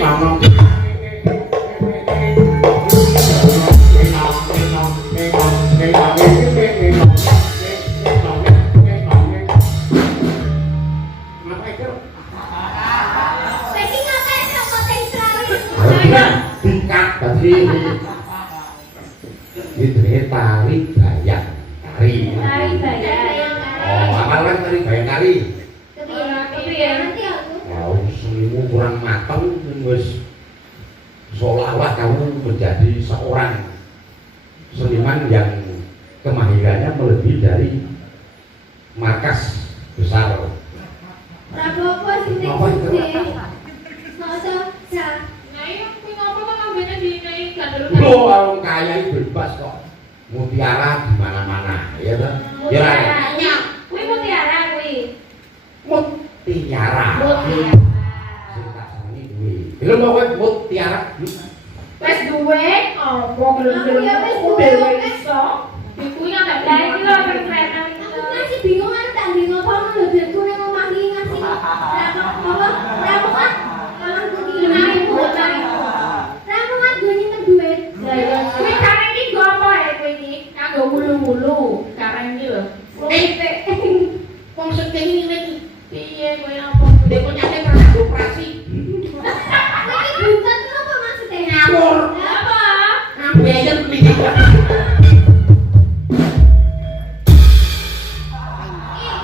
ngomong. Dikat tadi ini tari bayang kari. Oh, apa kan tari bayang kari? Wow, senimu kurang matang, wis seolah-olah kamu menjadi seorang seniman yang kemahirannya melebihi dari markas besar. Apa sih ini? Loh, orang kaya itu bebas kok. Mutiara di mana-mana, ya kan? Ya lah. Kuwi mutiara kuwi. Mutiara. Sing tak senengi kuwi. Lho mau kowe mutiara. Wes duwe apa gelem-gelem dhewe iso. Kuwi yang gak dari iki lho keren. Aku masih bingung kan tak bingung apa lho dheku ning omah iki ngasih. Ramu kan. Kalau kuwi nari mutiara. Ramu kan gue duit. Kuwi kareng iki nggo apa ya kuwi iki? Kanggo wulu-wulu. Kareng iki lho. Wong sedeng ngene iki. Piye kowe apa? Dek nyate pernah operasi. Iki butet apa maksudnya? Ngawur. Apa? Ngambil aja beli.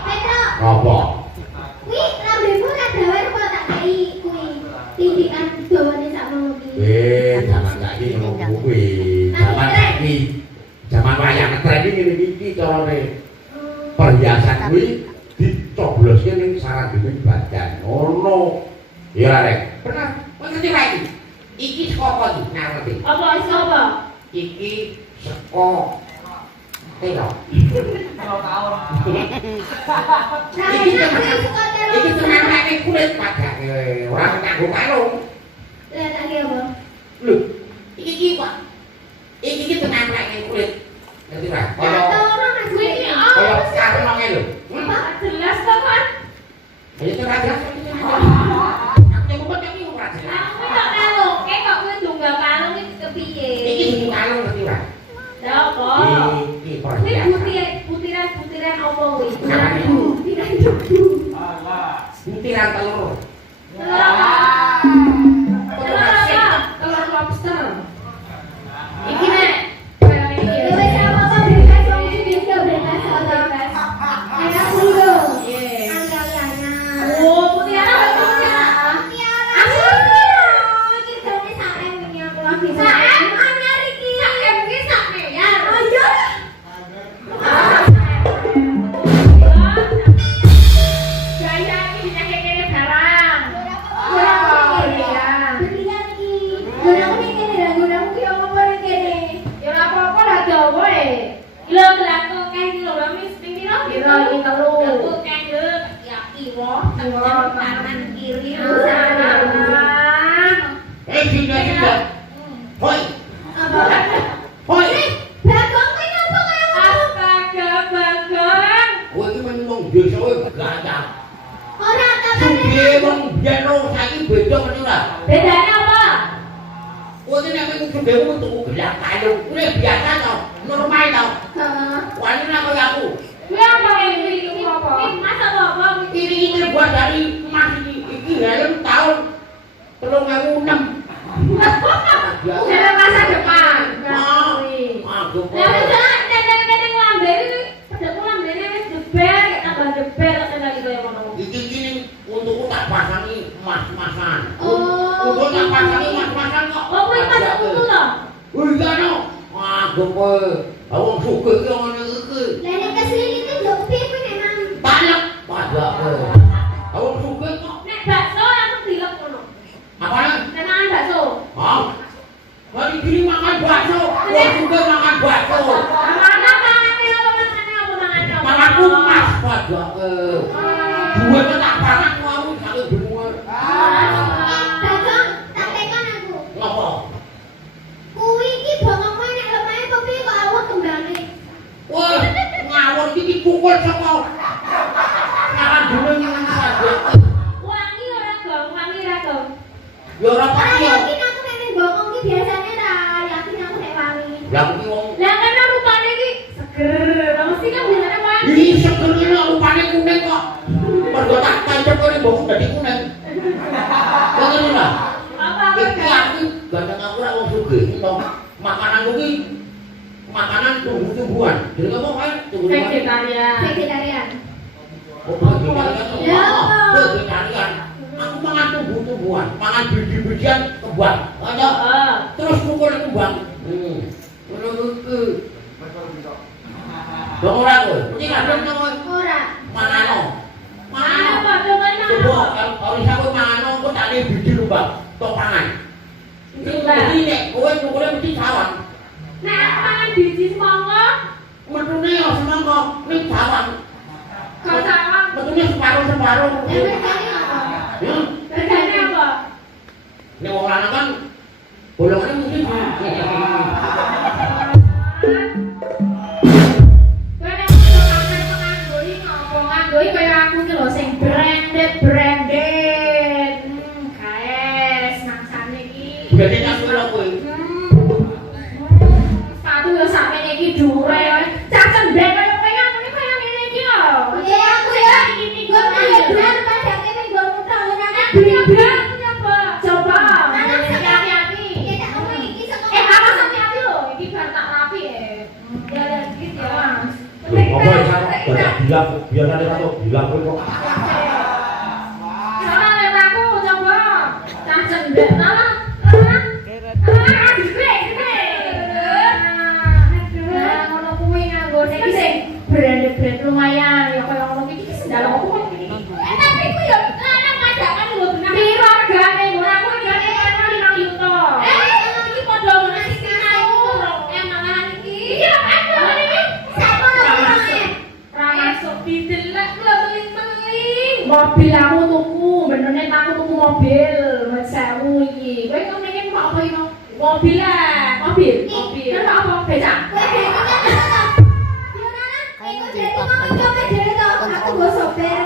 Petro. Apa? Kuwi lambemu nek gawe apa tak kei kuwi. Tindikan dawane sak ngono ki. Zaman saiki ngono kuwi. Zaman saiki zaman wayang tren iki ngene iki carane. Perhiasan kuwi dicobloske ning sarandene badan. Ngono. Ya rek. Bener. Kowe ngerti ra iki? Iki saka iki ngerti. Apa sapa? Iki saka telo. Iki tenan kulit padake. Ora kanggo kalung. Lah tak ki apa? Lho, iki Pak. Iki tenan kulit. Ngerti ra? Kuwi iki Kaya karena lho. jelas to kan? Ayo terus aja. Aku mbok iki ora jelas. Aku tak kalungke kok kuwi tunggal kalung iki kepiye? Iki sing kalung ngerti ra? Lah apa? Iki Kuwi perhiasan. butiran apa kuwi? Butiran debu. Butiran telur. Telur lobster. Iki nek kanan kiri Hoi. Hoi. Bagong kuwi ngapa kaya astaga Bagong. Kowe iki menung desa kowe gajah. Ora ta Suge wong biyen saiki beda ngerti ora? bedanya apa? Kowe iki nek mung suge wong tuku gelang kayu, kuwi biasa to, normal to. Heeh. Wani nek kaya aku. Kuwi apa iki apa? Iki mas apa? Ini terbuat dari emas ini helm tahun 2006. Dalam masa depan. Aduh. Lah wis nendang-nendang lambe iki pedhaku lambene wis jeber, tambah jeber kendali kaya ngono. Iki untuk tak pasangi emas-emasan. Oh. Untuk tak pasangi emas-emasan kok. Oh, kuwi pas kutu lho. Wih, iya no. Aduh kowe. Wong sugih iki ngene iki. Lah nek kesini iki yo piye kuwi nek nang Banyak padha kowe. Wong sugih kok. nek bakso langsung dilep ngono. Apane? Tenan bakso. Hah? Hari gini makan bakso, wong sugih makan bakso. Mana mangane apa mangane? Makan emas padha kowe. Duwe tak banget kamu sak benua. Bagong, tak tekan aku. Ngopo? Kuwi iki bongongmu nek lemahe apa piye kok awak kembangane? Wah, ngawur iki pukul saka. Ngaran dhewe ngene saja. Wangi ora Wih, sebenarnya rupanya kuning kok. Mergo tak tancap kene mbok dadi kuning. Ngono lho. Apa Iki aku gandeng aku ora wong sugih to. Makanan kuwi makanan tumbuh-tumbuhan. Jenenge apa kae? Tumbuh-tumbuhan. Vegetarian. Oh, vegetarian. Aku mangan tumbuh-tumbuhan, mangan biji-bijian kembang. Ayo. Terus pukul kembang. Ngono kuwi. Dong ora kowe. Iki kadang nang Ora. manano. Mana padha mana? Coba kalau bisa kowe manano kok tak lihat biji lho, Bang. Tok pangan. Iki nek kowe pukule mesti sawang. Nek mangan biji semangka, Metune ya semangka ning sawang. kok sawang. Metune separuh-separuh. Ya. Regane apa? Nek wong lanang kan bolongane mesti. Doi kaya aku ki lho sing branded. Guys, mangsane iki. Berarti aku lho kowe. Sepatu yo sampe iki dure. Cacen ndek kaya ngene iki lho. Iya aku ya. Gua brand padake ning nggonmu tok brand nyapa? Coba. Hati-hati. Ya tak omong iki saka. Awas hati-hati lho. Iki bar tak rapi ya. Ya dikit ya, Mas. Apa ya banyak bilang biasanya kan tuh bilang kok Sana lihat aku coba cacen dek nah gede nah ngono kuwi nganggone iki sing brand lumayan ya kaya ngono iki sendal opo kok iki tapi ku yo lanang majakan lho benar piro regane ngono aku regane 5 juta iki padha ngono sing aku malahan iki aku iki sakono masuk didelek lho teling-teling mobil aku tuku benernya aku tuku mobil 1000 iki kowe ngomongin kok apa iki mobil kan apa becak aku go sopir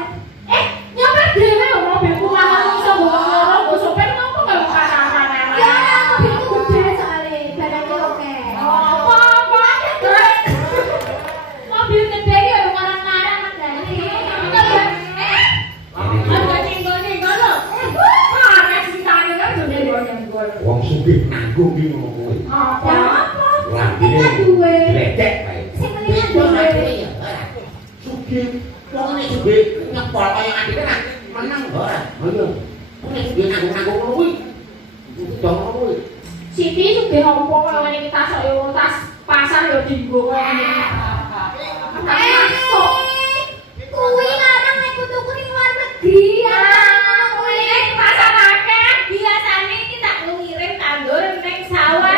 nyopir dhewe lho mobilku mahal iso go sopir ngopo kok kasaran ya mobilku gede soalnya badannya oke mobil gede ya ngarang-ngarang mandani wong sugih nanggung iki ngono kowe. Apa? Lambene duwe. Lecek kae. Sing penting duwe. Sugih, wong nek sugih nyepol kaya adike kan menang ora. Ayo. Nek sugih nanggung-nanggung ngono kuwi. Dong ngono kuwi. Siti sugih opo kaya ngene iki tas yo tas pasar yo dienggo kaya ngene. Masuk. Kuwi larang nek tuku ning luar negeri ya. Kuwi nek pasar akeh biasane iki tak ngirim tandur ning sawah.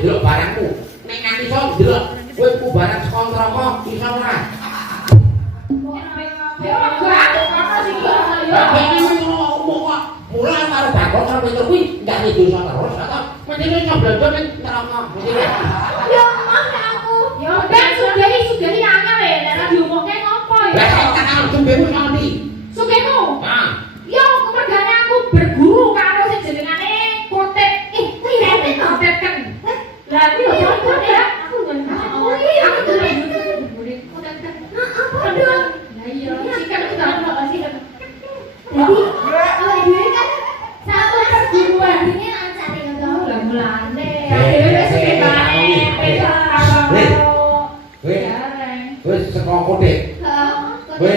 Delok barangmu, nek nganti iso delok kowe ku barang saka neraka iso ora? Ya ora ana sing ya. Iki ngomong kok mulai karo bakok karo pinter kuwi ndak dosa terus ta. Mending iso blonjo ning neraka. Ya mah aku. Ya ben sugih angel e nek diomongke ngopo ya. Lah sing tak karo sugihmu sama ndi? Sugihmu? Heeh. Ya kemergane aku berguru karo sing jenengane Kotek. Kotek kan. Lah iki lho kok ya aku nggak tahu. Aku tuh aduh. Lah iya, sikat itu kan kok sikat. Jadi, kalau dhewe kan satu perguruan ini lancare ngono. Lah mulane. Dhewe wis kebane beda karo. Wis saka Kotek. Heeh. Kowe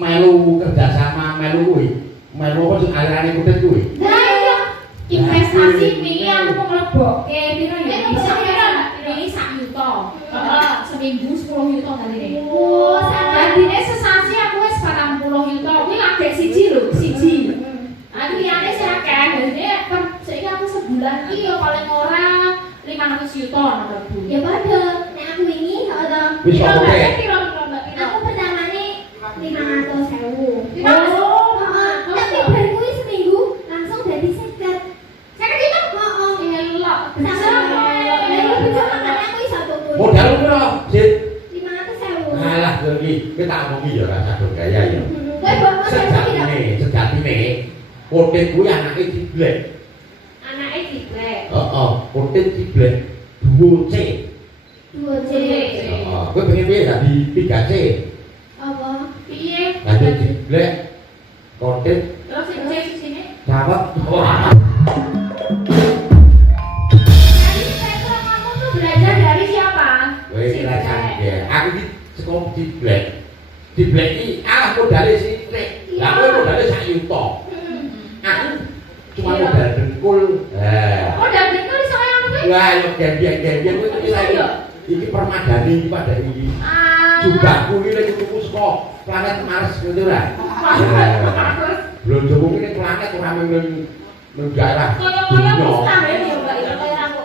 melu kerjasama melu kuwi. Melu apa sing alirane Kotek kuwi? Lah iya. Investasi iki aku mau mlebokke piro ya? seminggu 10 juta tadi. Oh, dadine sesasi aku wis 40 juta. Kuwi lagek siji lho, siji. Aku liyane sing akeh. Dadi saiki aku sebulan iki ya paling ora 500 juta ngono Bu. Ya padha. Nek aku wingi ora. Wis kok oke. Aku pertamane 500.000. Oh, tapi baru kuwi seminggu langsung dadi 50. 50 juta? Heeh. Elok. Modal piro, Sit? 500.000. Alah, lho iki kita omongi ya rasa do gaya ya. Kowe bawa Sejatine Kotit kuwi anake Ciblek. Anake Ciblek. Heeh, Kotit Ciblek 2C. 2C. Heeh, kowe pengen piye dadi 3C? Apa? Piye? Dadi Ciblek, Kotit, Terus sing C sini? Cawet. Belajar dari siapa? Wes belajar ya. Aku iki sekolah Ciblek. Ciblek iki modale sithik. Lah kowe modale sak yuta. Aku cuma modal dengkul. Modal dengkul iso anu kuwi? Wah, yo gendeng-gendeng kuwi iki permadani iki pada iki. Juga kuwi nek tuku saka planet Mars ngono ora. Blonjo kuwi nek planet ora menggara. Kaya mustahil yo Mbak ya kaya aku.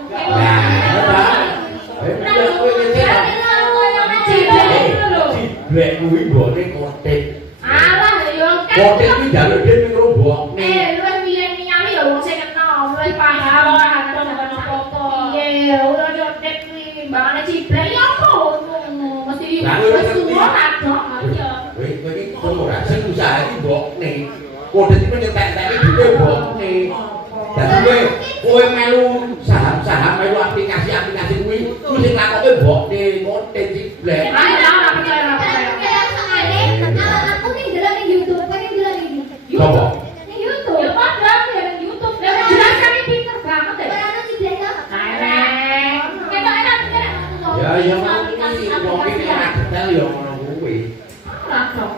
Ciblek kuwi mbone Kotit. Alah yo kan. Kotit kuwi njaluk dhewe ning rombongne. Luwih milenial ya wong sing kenal, luwih paham ora ana apa-apa. Iya, ora Kotit kuwi mbane Ciblek ya apa ngono. Mesti wis tuwa kadok aja. Kowe iki ora sing usaha iki mbokne. Kotit iki nyetek-teki dhewe mbokne. Dadi kowe melu saham-saham melu aplikasi-aplikasi kuwi sing lakoke mbokne Kotit Ciblek. Aku ning delok ning YouTube, pengen delok ning YouTube. Coba. Ning YouTube. Ya padha ya ning YouTube. Jelaskan iki pinter banget ya. Ora ono Ciblek to. Ketok enak kan. Ya wong iki ora detail ya ngono kuwi. Ora kok.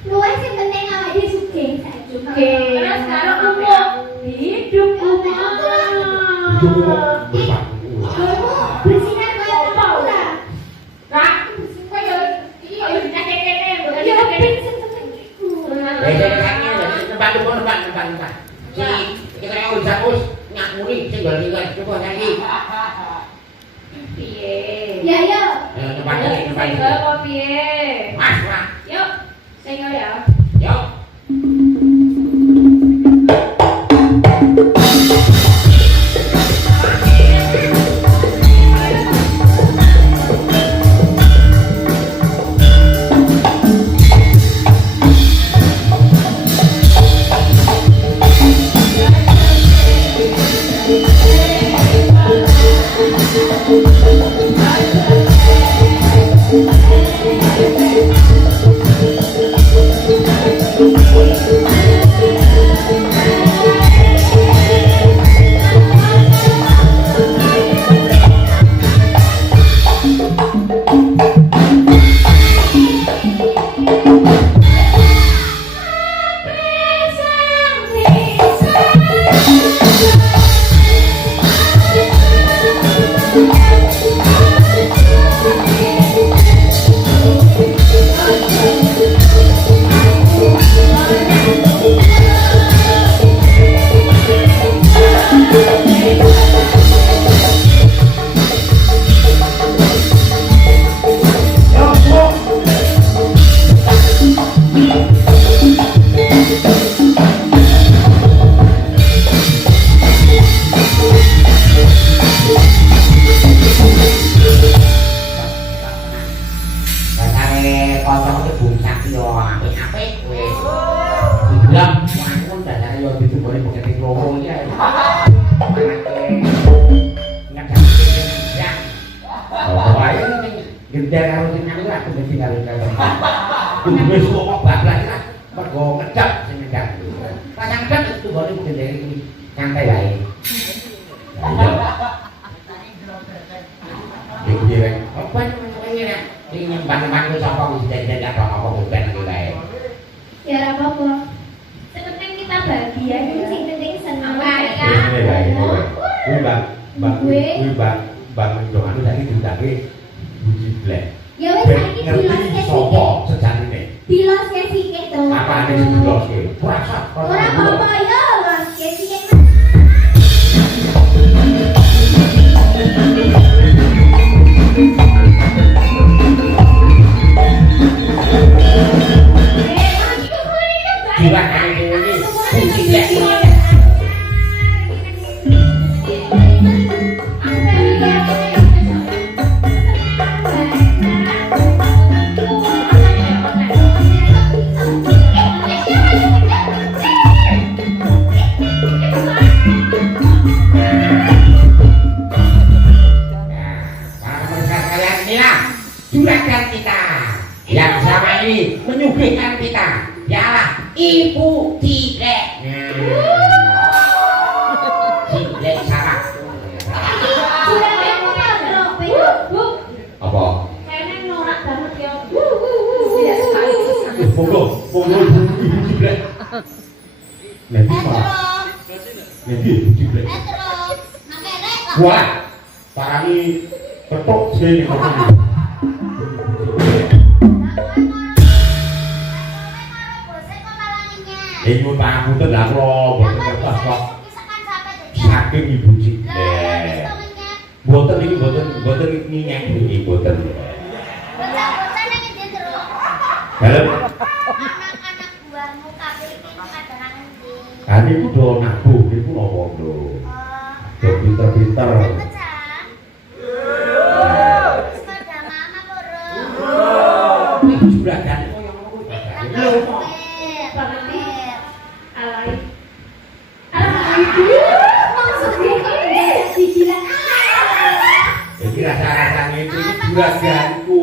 Luwih sing penting awake dhewe sugih saiki. Terus karo umum. Hidup umum. Hidup umum berpak. Bersinar kaya apa ora? Ra, kaya iki kaya dicek-cekne, ya ping sing penting iku. Tempat. Si kita urus ngakuri sing golek coba lagi. Piye? Ya yo. Tempat. Kok piye? Mas. Yuk, sing ya. Yuk. Bang, Ya wis saiki ngerti sapa sejatine. diloske sikik to. Apane sing diloske? Ora apa-apa ya, loske sikik. Jiwa kene dhewe iki lek juragan kita yang selama ini menyuguhkan kita ialah Ibu Cilek. Cilek sama. Apa? Kayaknya norak banget ya. Monggo Ibu Cilek. Nanti Pak. Nanti Ibu Cilek. Wah, parani petok sini ngono. Nyuwun pangapunten lha kula mboten kertas kok. Saking Ibu Cilek. Mboten iki mboten nginyak iki mboten. Bocah-bocah ning ndi terus? Dalem. Anak-anak buahmu kabeh iki pada nang ndi? Kan iku do nabuh niku napa lho. Do pinter-pinter. Sepeda mama loro. Niku juragan koyo ngono kuwi. Lho kok. Iki rasa-rasane iki juraganku.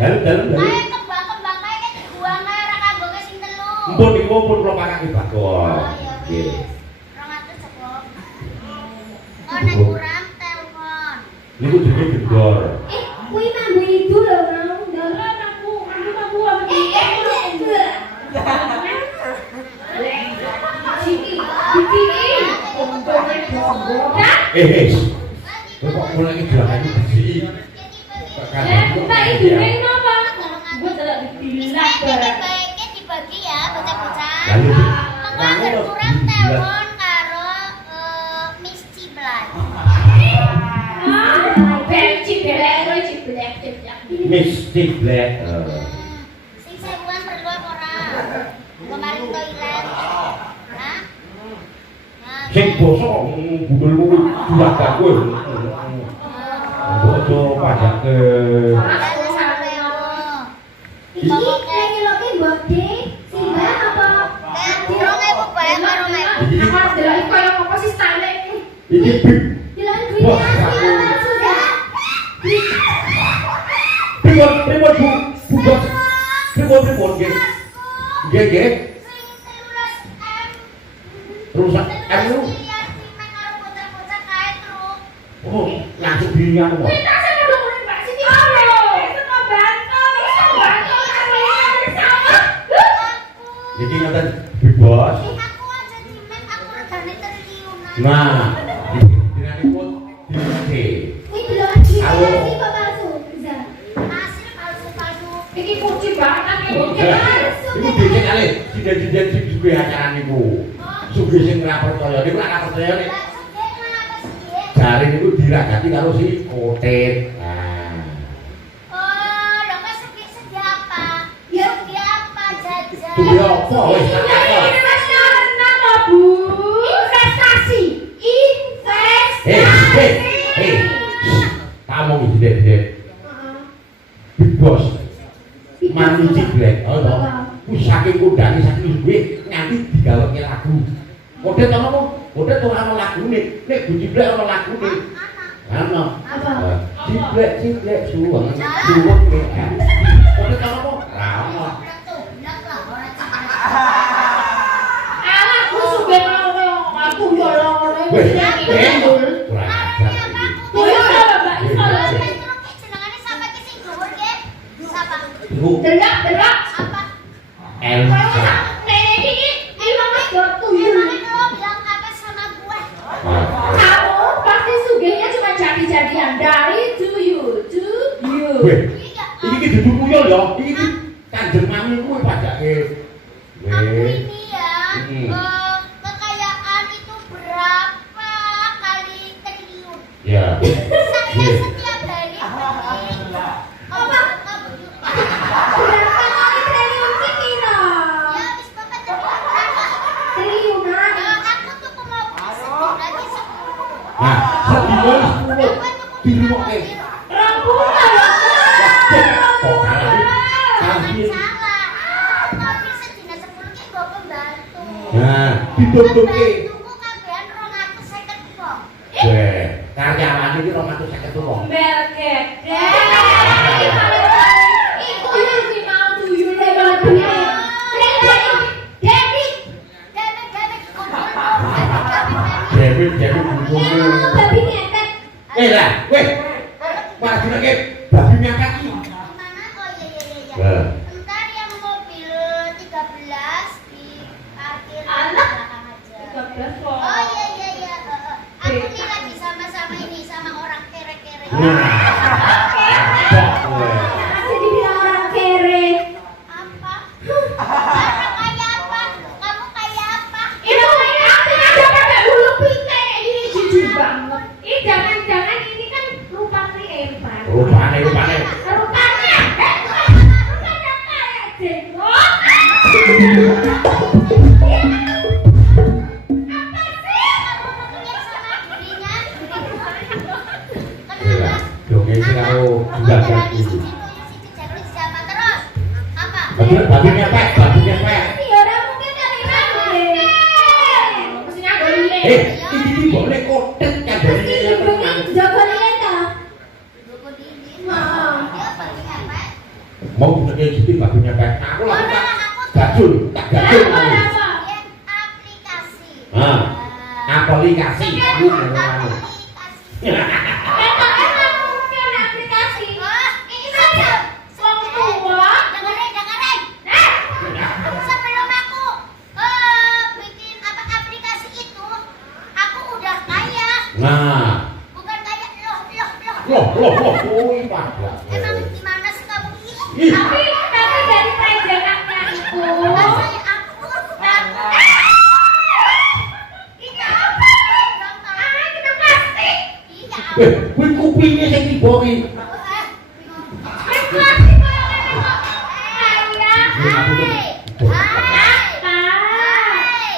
Dalem. Ayo kembang-kembang kae nek dibuang ae ora kanggo sing telu. Mpun niku pun kula pakake bakon. Oh iya wis. 200 cukup. Oh nek kurang telepon. Niku jenenge gendor. Kuwi mambu ibu lho, mau. Ndara aku apa iki? Kok mulai juragan iki disi. Mbak itu napa? Gua telak dibilang barang. Baiknya dibagi ya bocah-bocah. Mengko kurang telepon karo Miss Ciblan. Benci belek kowe ciblek. Miss Ciblek. Sing sewuan perlu apa ora? Kemarin toilet. Hah? Sing bosok bubulmu juragan kowe. Bodo pajake. Iki lagi loke mbode, simbah apa? Dirong ibu bae karo nek. Aku delok koyo apa sih style iki? Iki bib. Delok duwe apa sudah? Pripun Bu Bos? Pripun nggih? Nggih. Rusak anu. Oh, langsung bilang kok. Kita sing ngomong Mbak Siti. Oh, sama Bantul, Iki ngoten Bu Bos. Aku aja dimen, aku regane triliunan. Nah, dinane pun di. Kuwi delok iki kok palsu, bisa. Hasil palsu-palsu. Iki kunci banget nang iki. Iku dhisik kali jinjen-jinjen sing duwe acara niku. Sugih sing ora percaya, niku ora percaya nek jare niku diragati karo si Kotet. Nah. Oh, lho kok segi apa? Ya segi apa jajan? Segi apa? Wis tak apa? Bu? Investasi. Kamu iki dek. Big Boss. Mami Ciblek. Oh, lho. Wis saking kondane saking duwe nganti digaweke lagu. Kotet ono Kotet ora ono lagune. Nek Bu Ciblek ono lagune. Ana. Apa? Ciblek suweng. Kotet ono ora ono. Alah, aku sudah ngomong. Aku yo ngono. Ora ajar iki. Jenengane sampe ki sing dhuwur nggih. Sapa? Iku Delak. Apa? Elsa. Nenek iki imamnya do tuyul. Bilang apa sama gue? Kamu pasti sugihnya cuma jadi-jadian dari to you. Weh, iki dudu kuyul ya. Iki Kanjeng Mami kuwi pajake. Aku ini ya, kekayaan itu berapa kali triliun? Ya. Saya setiap hari Berapa kali triliun ki piro? ya wis bapak triliunan. Triliunan. Aku tuku mobil sedih lagi 10. Nah, sedino diruwoke. Kok kalah iki? Jangan salah. Mobil sedina 10 ki nggo pembantu. Nah, didodongke. Pembantuku kabehan 250 kok. Weh, karyawan iki 250 wong. Bel gedhe. Iku yang si mau tuyul lewat dia. Dewi. Dewi ngomong. Babi ngepet. Lah, weh. Wah, jenenge babi ngakak iki. Gimana? Oh iya. Nah. Bentar yang mobil 13 di parkir di Anak. belakang aja. 13 loh. Oh iya. Aku nih lagi sama-sama ini sama orang kere-kere. Masih dibilang orang kere. Apa? Orang kayak apa? Kamu kayak apa? Itu ini artinya dapat gak bulu pita ini jujur banget. Ini jangan-jangan ini kan rupanya Irfan. Rupane. Rupanya kayak jenggot. Yang sama dirinya. Iya, Kenapa? dongeng sing karo juragan Dari iki. situ jalan siapa terus? Apa? Babi ngepet. Ini orang mungkin dari nanti. Mestinya boleh. Iki boleh kotet kabeh Mesti hubungin Joko Lilin toh? Buku dinding. Mau. Dia paling apa? mau jenenge iki babi ngepet. Aku lho tak gajul. Apa? Dia aplikasi. Ah, aplikasi. Aku ngono. Aplikasi. Emang mungkin aplikasi. Ini saja. Wong tua. Dengerin. Sebelum aku bikin aplikasi itu, aku udah kaya. Nah, Bukan kaya loh. loh, kuwi padha. Emang gimana sih kamu ini? Ih, Tapi dari prejenaknya itu. Rasanya aku. Ini apa? Kita plastik. Iya. kuwi kupinge sing tiba iki. Main plastik kok kok.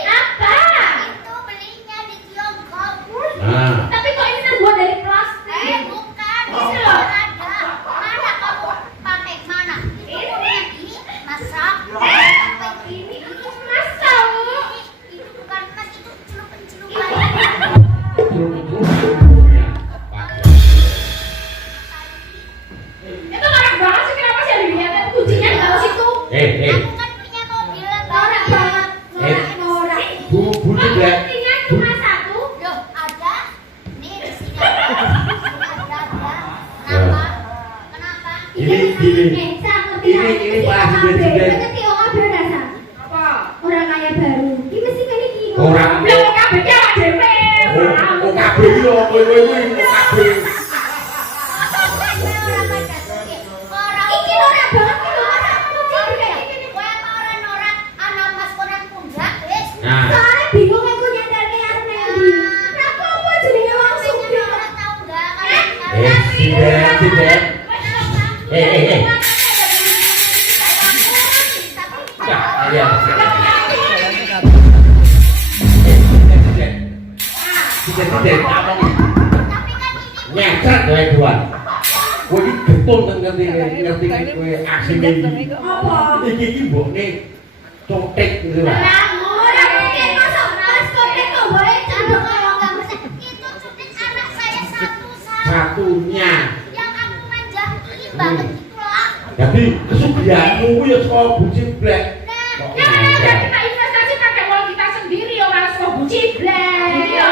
Apa? Itu belinya di Tiongkok. Nah, Tapi kok ini terbuat dari plastik? Bukan. Ini Itu loh. ada. Mana kamu pakai mana? Ini. Masak. Ini masa lu? Itu bukan emas, itu celupan-celupan. Itu marah banget sih, kenapa sih ada dilihatin kuncinya di dalam situ? Aku kan punya mobil Norak banget, norak. Bu Blek. Kuncinya cuma satu. Loh, ada? Nih di sini ada. Kenapa? Kenapa? Ini. Ini malah juga. Ngerti orang baru rasa? Apa? Orang kaya baru. Ini mesti kali ini. Orang. Lah kok kabehnya awak dhewe. Oh, kabeh iki lho, kowe kabeh. Orang Iki norak banget iki lho, masa kunci kayak gini. Kowe apa orang norak ana mas koran pundak wis. Nah, Soalnya bingung aku nyetelnya yang nanti. Kenapa apa jenenge langsung Pengen bingung? orang tahu enggak kalian tidak. Ya, iya. Tidak, apa nih? Tapi kan ini Nyecret wae dua. Kowe iki getun ngerti kowe asine iki. Apa? Iki mbokne cotek gitu lah. Lah, ora mungkin masuk mas kotek kok boleh kalau coba nggak bisa itu cutik anak saya satu-satu Satunya. yang aku manjain banget gitu loh. Jadi kesugihanmu kuwi ya saka bucin blek. Ya, ya kita investasi pakai uang kita sendiri orang suka buciblek. Iya.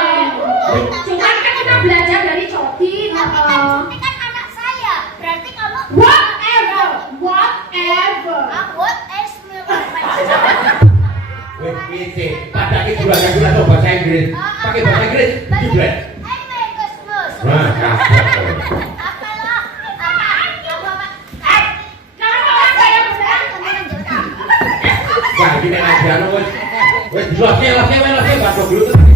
Cuman kan kita belajar dari Coti. Tapi kan cutik kan anak saya. Berarti kamu Whatever. What is Weh, piye padake juragan kuwi atau bahasa Inggris. Pakai bahasa Inggris, jiblek. Gusmus. Wah, kapok. Apa lo? Apa? Loh, batuk dulu tuh.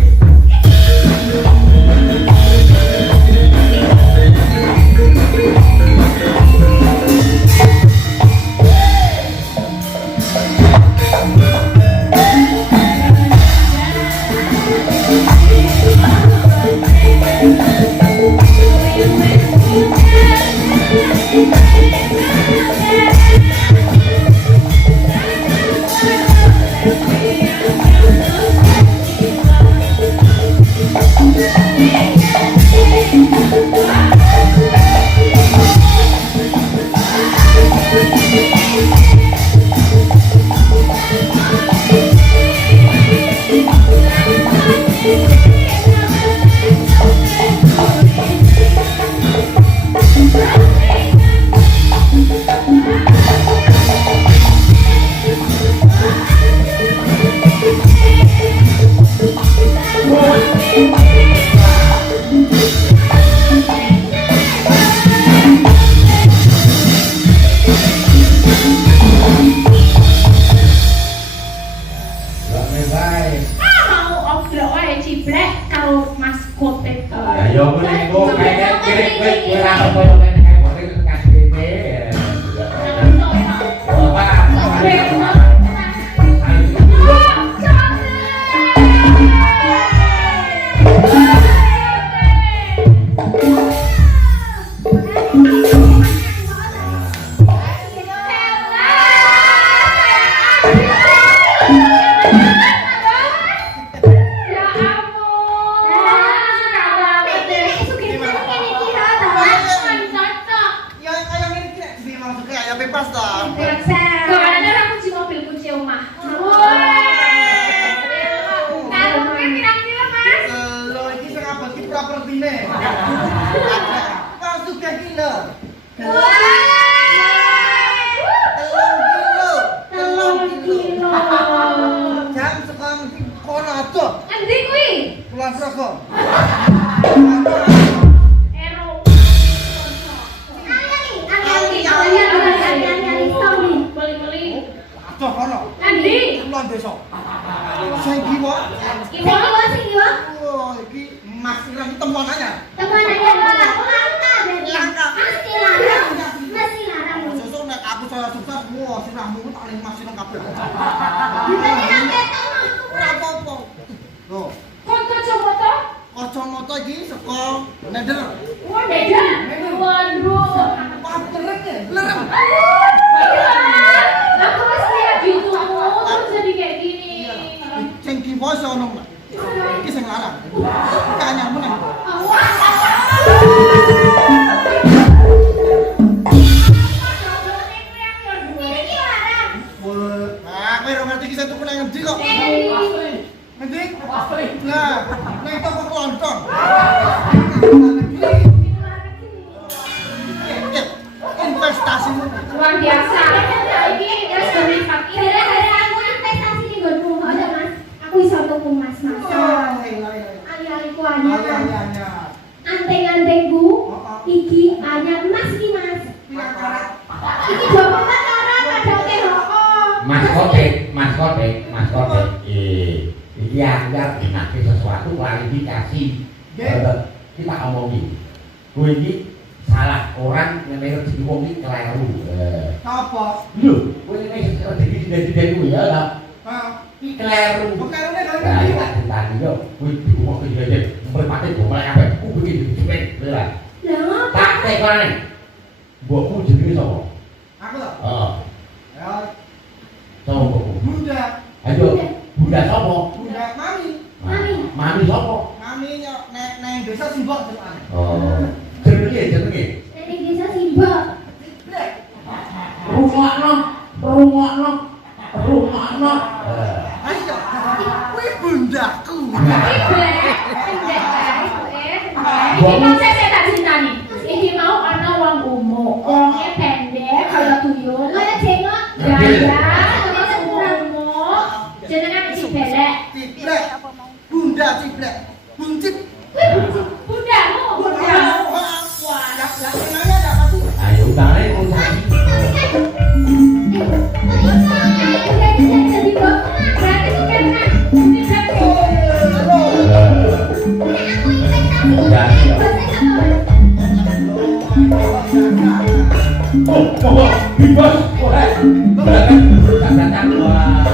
Oh, bawa bebas. Wah, datang datang wah.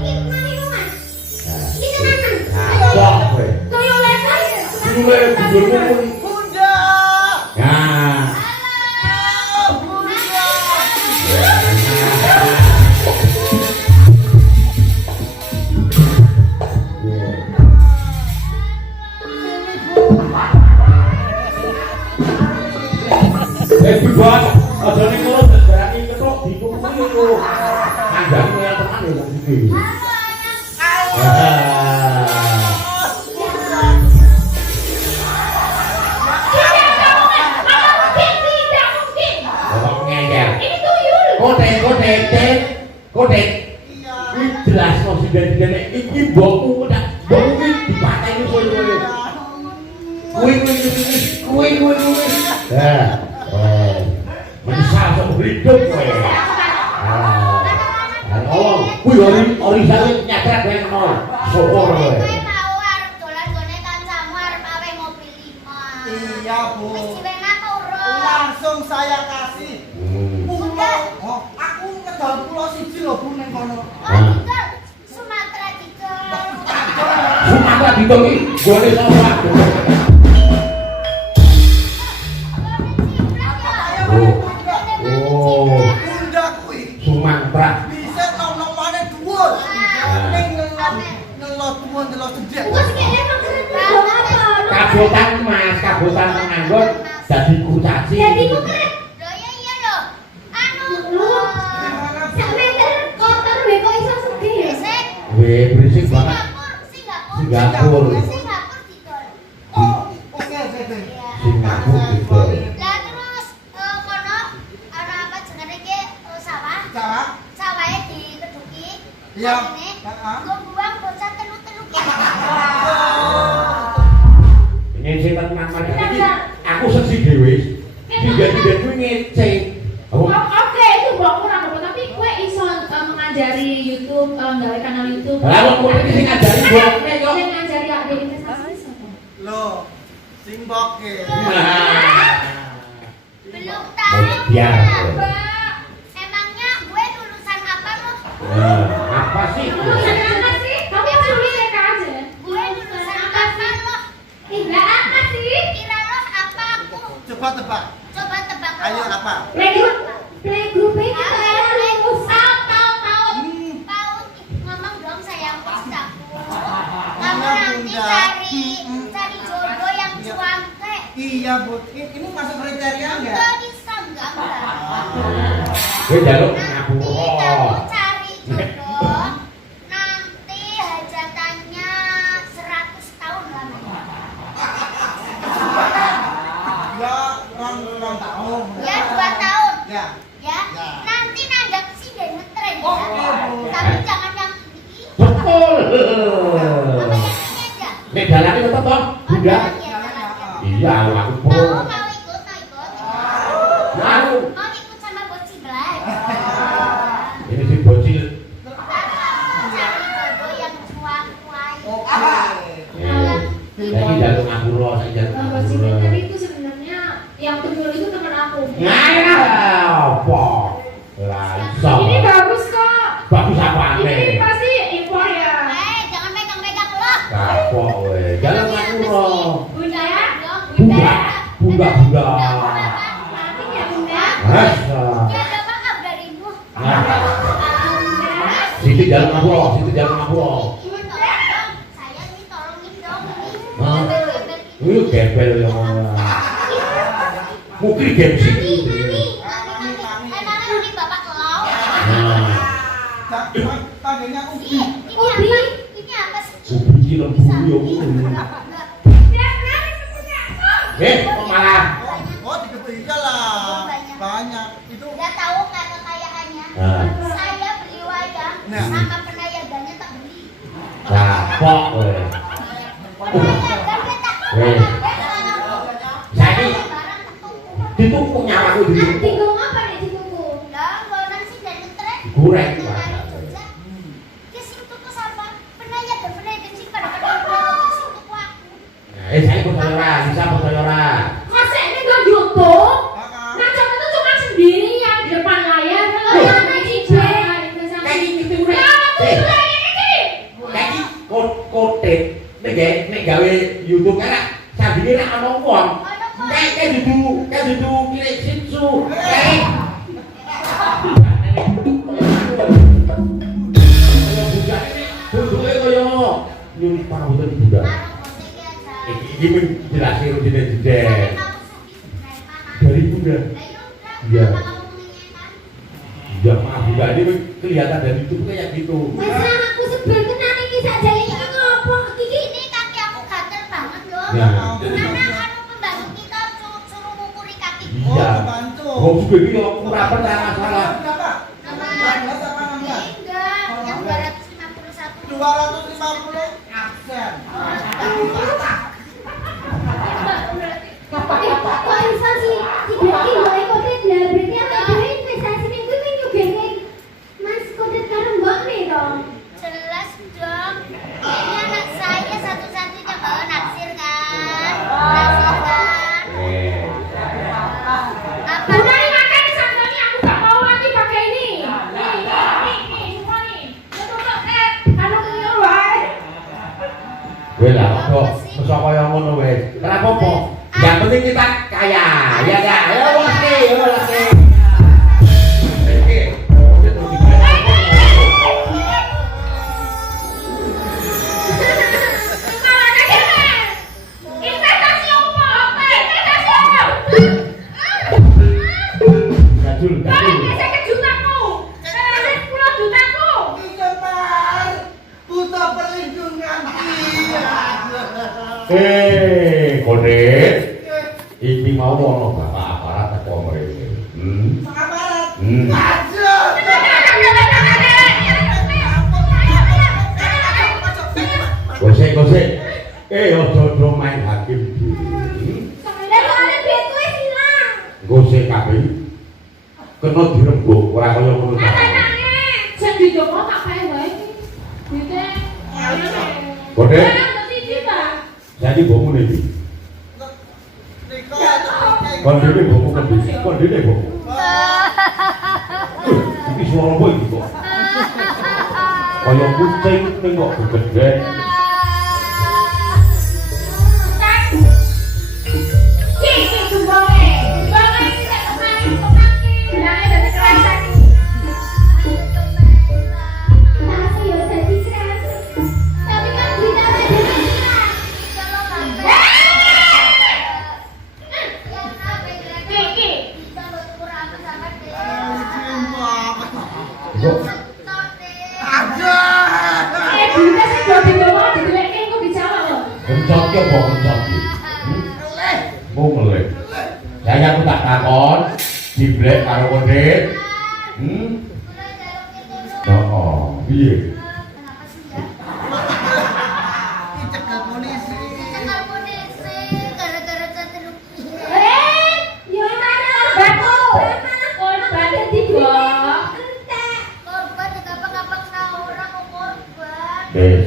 Iki manungan. Iki tenanan. Wah, kowe. Koyo lek Kowe gulmu. Bunda. Nah. Bunda. Bebas. Aja ning kono berani ketok dikumpuli lho. Kandhane ya tenan lho iki. Kodek. Ini jelas no sidan-sidan iki mbokmu tak mbokmu iki dipateni kowe. Kuwi. Nah. Menyesal sok hidup kowe. Oh, kuwi ori sare nyatret wae ngono. Syukur kowe. Kowe mau arep dolan gone kancamu arep awe mobil 5. Iya, Bu. Wis diwenak apa urung? Langsung saya kasih. Pulau. Oh, aku ngedol pulau siji lho, Bu, ning kono. Oh, Didol. Sumatera Didol. Sumatera ditongi gone sapa? Oh. Bunda kuwi. Sumatera. Bisa nom-nomane dhuwur. Ning ngelot dhuwur ndelok cedhek. Wes kene dong apa? Kabutan Mas, kabutan Penganggur dadi kurcaci. Jadi konkret. Loh iya lho. Anu Sampe kotor wae kok iso sedih ya. Sik. Weh, berisik banget. Singapura. Singapura. Singapura Didol. Oh, oke. Iya. Singapura gitu. Lah terus kono ana apa jenenge iki sawah. Sawah. Sawahe dikeduki. Iya. Ini Heeh. nggo buang bocah telu-telu ki. Ini sing tenan Mas. Iki aku seksi dhewe. Tiga-tiga kuwi ngece. Oh, Oke, itu mbokmu ora apa tapi kowe iso mengajari YouTube, gawe kanal YouTube. lah wong kowe iki sing ngajari mbokne yo. Sing ngajari ada investasi sapa? Loh, sing boke. Belum tahu. Biar. Mbak. Emangnya gue lulusan apa lo? Apa sih? Lulusan apa sih? Kamu curi TK aja. Gue lulusan apa lo? Enggak apa sih? Kira lo apa aku? Coba tebak. Coba tebak. Ayo apa? Playgroup ini saya lulus. Tahu. Paut, ngomong dong sayang padaku. Kamu nanti cari jodoh yang cuantek. Iya, Bu. Ini masuk kriteria enggak? Enggak bisa enggak. Kowe njaluk Nanti ngapura. kamu cari jodoh. Nanti hajatannya 100 tahun lamanya. Ya, orang tahun. Ya 2 tahun. Ya. Ya. Ya. Nanti nandak sih dan ngetren ya. Oke, Bu. Tapi jangan yang ini. Betul. Apa yang ini aja? Nek dalane tetep toh, Bunda. jalan ya, jalan. Iya, aku Mau pun. mau ikut. Nah, Mau ikut sama Boci Blay. ini si bocil. Cari jodoh yang cuan-cuan. Lagi jaluk ngapura, saya jaluk Bos Cipin ngapura. tadi itu sebenarnya yang kedua itu teman aku. Apa? Lah iso. Ini bagus kok. Bagus apa Ini nih? pasti impor ya. Jangan megang-megang lo. Kapok we. Jaluk ngapura. Bunda ya. Bunda. Nanti ya Bunda. Masa. Ya ada maaf darimu. Bunda. Siti jaluk ngapura, Siti jaluk ngapura. Ini tolong, saya ini tolongin dong ini. Hah? Gembel-gembel ini. Gembel yang mungkin gengsi. Emangnya ini bapak lo? Panggilnya Ubi. Ini apa sih? Ubi cilem bulu yo. Kok malah? Oh, diketiga lah. Banyak. Itu Udah tahu kan kekayaannya? Nah. Saya beli wayang Nah. sama penayagannya tak beli. Kapok we. Penayagan dia tak Weh. Saiki dituku nyawaku dituku. Tinggal apa nih dituku? Lah, gonan sih dan ngetren. Goreng. Dia sing tuku siapa? Penayagan sing pada sing tuku aku. Saya percaya ora, bisa percaya ora. Kok sik ning go YouTube? Heeh. Macam YouTube kan sandinge nek ana wong. Kayak dudu kire sitsu. Butuhe kaya nyuri pambutan budak. Iki menjelaskan rutine jejak. Dari bunda. Iya. Ya maaf juga ini kelihatan dari itu kayak gitu. Masa aku sebel tenan iki saja iki ngopo? Iki ini kaki aku gatel banget loh. Ya. Karena anu pembantu kita suruh ngukuri kaki. Iya. Oh, juga ini kalau kurang percaya salah. Berapa? Nama 14 apa 16? enggak, yang 251. 250 aksen. Kok investasi dibikin bae kodet lah berarti apa dhewe investasi ning kuwi nyugene Mas kodet karo mbok nih dong. Jelas dong. Ini anak saya satu-satunya bawa naksir kan. Naksir kan. Apa Udah nih makan nih sambelnya, aku gak mau lagi pakai ini. Nih, semua nih. Tutup anu keliru wae. Wes lah kok mesti kaya ngono wes. Ora apa-apa. Yang penting kita kaya. Ya ya. Ayo lagi, ayo lagi. Investasi apa? Investasi apa? Gajul, Balik gajul. 50 jutaku. 10 jutaku. Iya, Pak. Butuh perlindungan dia. Kodet. Iki mau ono bapak aparat teko mrene. Aparat. Aduh. Gosek. Ojo main hakim diri. Lah kok ada duitku wis ilang. Gosek kabeh. Kena dirembuk ora kaya ngono ta. Sing dijogo tak kae wae iki. Duite. Kodet. Jadi Jadi bomu iki. Kon dhewe bomu kendi. Kon dhewe bomu. Iki suara apa iki kok? Kaya kucing ning kok gede. Nasi yo dadi keras. Tapi kan kita dadi keras. Kencot ki apa kencot ki? Mau ngelek. Saya aku tak takon, diblek karo Kodet. Oh, piye? Dicegat polisi. Des.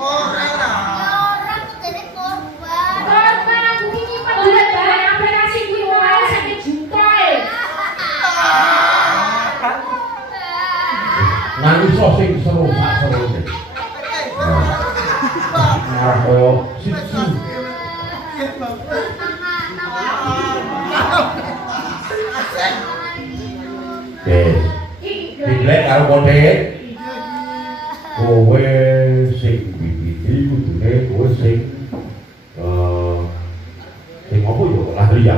Orang lah. Nangis sing seru sak serune. Ngarep koyo siji. Des. Diblek karo Kodet. Kowe sing iki kudune kowe sing apa yo lahir ya.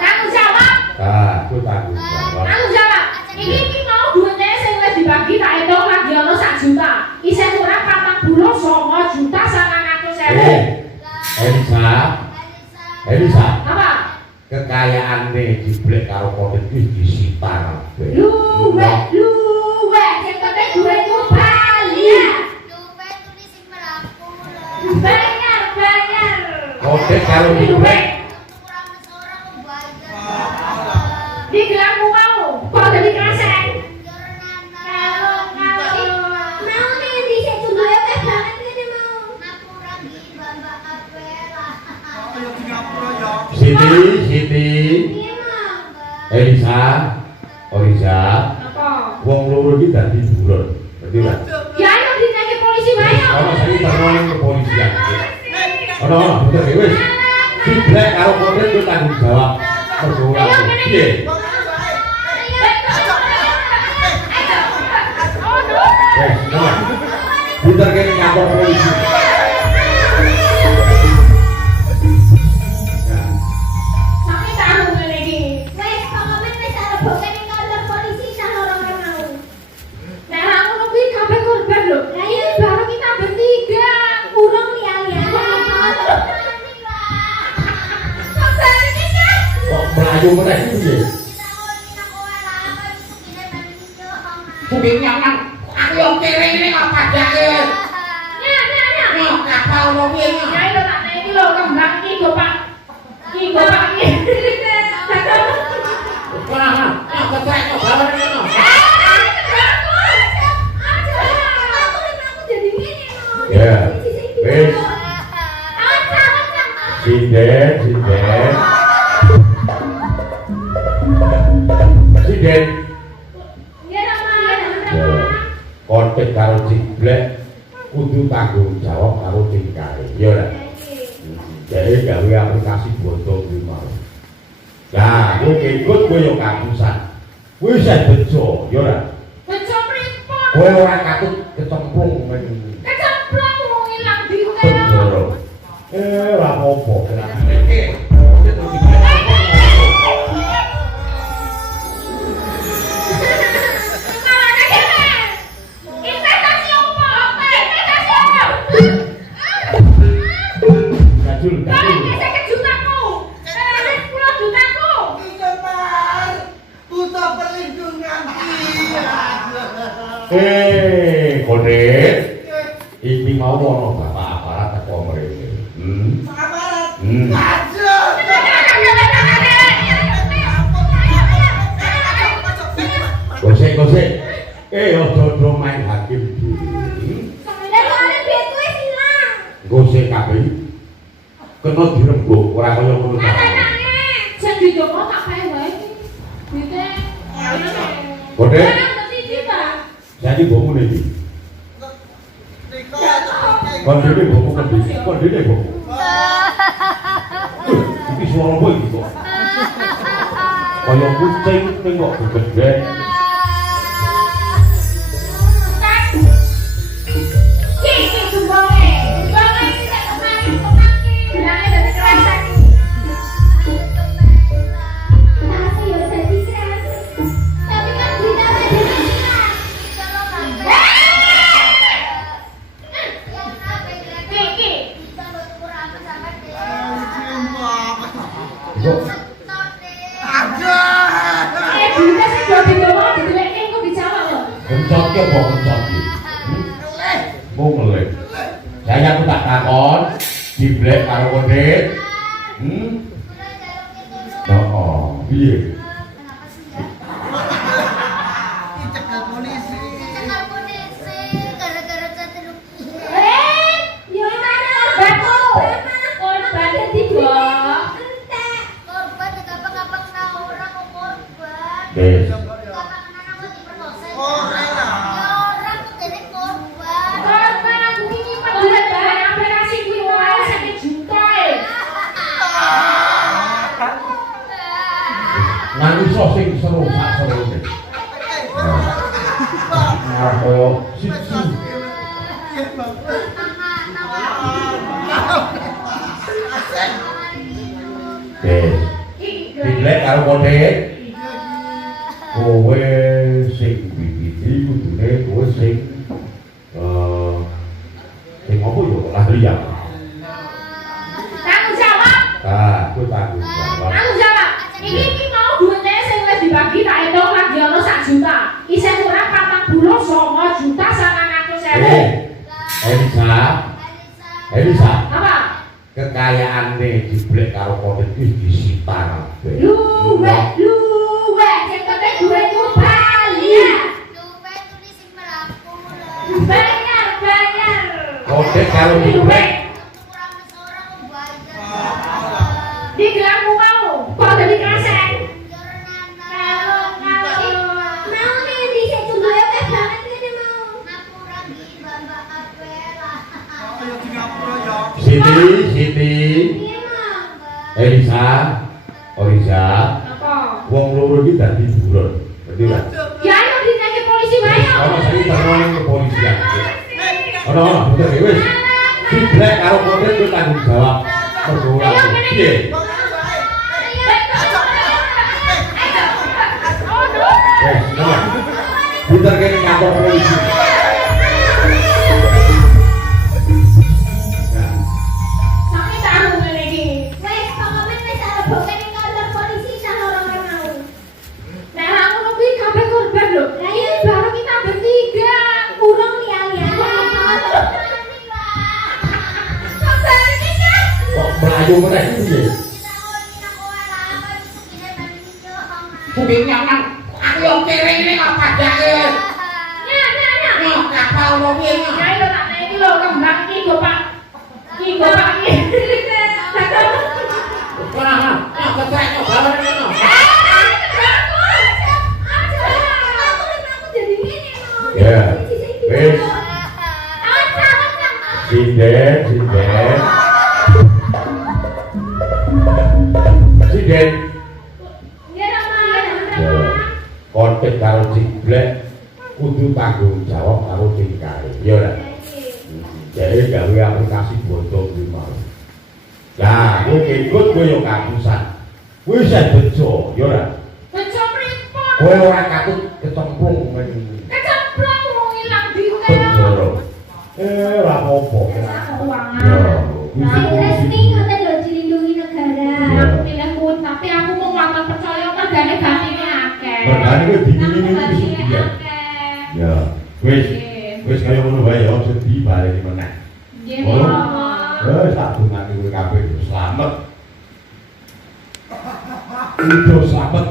Tanggung jawab. Aku tanggung jawab. Tanggung jawab. Iki mau duitnya sing wis dibagi tak hitung lagi ono 1 juta. Isih kurang 49 juta 900.000. Elisa. Apa? Kekayaane diblek karo Kodet wis disita kabeh. Luwe, sing penting duitku bali. Bayar. Kodet karo diblek. Di gelangmu mau, kok jadi kerasen? Mau nih dhisik jumlahe akeh banget ngene mau. Ayo Singapura ya. Siti. Iya mau. Elisa. Apa? Wong loro iki dadi buron. Ngerti ora? Ya ayo dinake polisi wae. Ono saiki termono kepolisian. Ono bener wis. Diblek karo kote kuwi tanggung jawab. Pergola. Piye? Wes, tenan. Puter kene kantor polisi. Sampe tahu ngene iki. Wes, pokoknya wes arep ning kantor polisi sak loro mau. Nek ra ngono kuwi kabeh korban lho. Lah iya Baru kita bertiga. urung liya-liya. Kok melayu meneh iki? Sugih nyang aku yo kere ini kok padake. Nya. Yo kapal ono piye Ya itu tak nek iki lho kembang iki gopak. Iki gopak iki. Wah, ketek kok bawane ngono. Ya. Wis. Sinden. Sinden. Kontek karo ciblek kudu tanggung jawab karo tingkae. Ya ora. Jadi gawe aplikasi boto kuwi mau. Lah, kowe ikut kowe yo kapusan. Kowe wis bejo, ya ora. Bejo pripun? Kowe ora katut kecemplung men. Kecemplung wong ilang dite. Bejo. Ora apa-apa. Kacul. Butuh perlindungan. Kodet. Iki mau ono bapak aparat teko mrene. Aparat. Gosek. Ojo main hakim dhewe. Gosek kabeh. Kena dirembuk ora kaya ngono ta. Sing dijogo tak kae wae iki. Dite. Kodet. Jadi Jadi bomu iki. Kon dhewe bomu kendi. Kon dhewe bomu. Iki suara apa iki kok? Kaya kucing ning kok gegedhe. Iki jumboke. Jumboke iki tak kemari. Bilangnya dari kerasan. Dite sing do dijogo dideleke engko dijawab lho. Kencot ki apa kencot ki? Mau melek. Saya aku tak takon, diblek karo kodet. Oh, piye? Dicegat polisi. Korban dibuang. Des. Korban aku ini duit barang aplikasi kuwi wae 1 juta e. Nang iso sing seru sak serune. Nah, koyo siji. Des. Diblek karo kodet. Kowe sing bibiti kudune kowe sing apa yo lali ya. Tanggung jawab. Kowe tanggung jawab. Tanggung jawab. Iki mau duitnya sing wis dibagi tak entuk lagi ono 1 juta. Isih kurang 49 juta 900.000. Elisa. Apa? Kekayaane diblek karo kodet wis disita kabeh. Luweh. Sing penting duitku bali. Bayar. Kodet karo diblek. Di gelangmu mau. Kok jadi krasek? Mau nih di saya coba ya banget ini mau. Elisa, Oriza, Apa? wong loro iki dadi buron. Ngerti ora? Ya ayo dinyanyi polisi wae. Ono saiki terang kepolisian. Ono, bener ya wis. Siblek karo kodet kuwi tanggung jawab. Pergaulan. Piye? Wes, tenan. Pinter kene kantor polisi. Sakit aku ngene iki. Wes, pokoknya wes ada bokeh ning kantor polisi sah orang mau. Nah, aku kuwi kabeh korban lho. Lah ini baru kita bertiga. Urung liya-liya. Kok melayu meneh piye? Sing nyaman. Aku yo kere kok padake. Nyok kapal lho piye nyok. Ya lho tak nek iki lho kembang iki go Pak. Iki go Pak iki. Ora, nyok kecek kok bawa ngono. Ya. Wis. Sinden, sinden. Sinden. Ya. Kontek karo ciblek kudu tanggung jawab karo tingkae. Ya ora? Jadi gawe aplikasi bodong kuwi mau. Lah, kowe ikut kowe yo kapusan. Kowe wis bejo, ya ora? Bejo pripun? Kowe ora katut kecemplung men. Kecemplung wong ilang dite. Bejo. Ora apa-apa. Keuangan. Ya. Nah, resmi ngoten lho dilindungi negara. Aku pilih kun, tapi aku mau watak percaya mergane gantinya akeh. Mergane kowe dikini-ini wis Gantinya piye? akeh. Ya. Wis. Nggih. Wis kaya ngono wae ya aja dibaleni meneh. Nggih, Oh. Mama. Wis tak dongani kowe kabeh slamet. Udo slamet.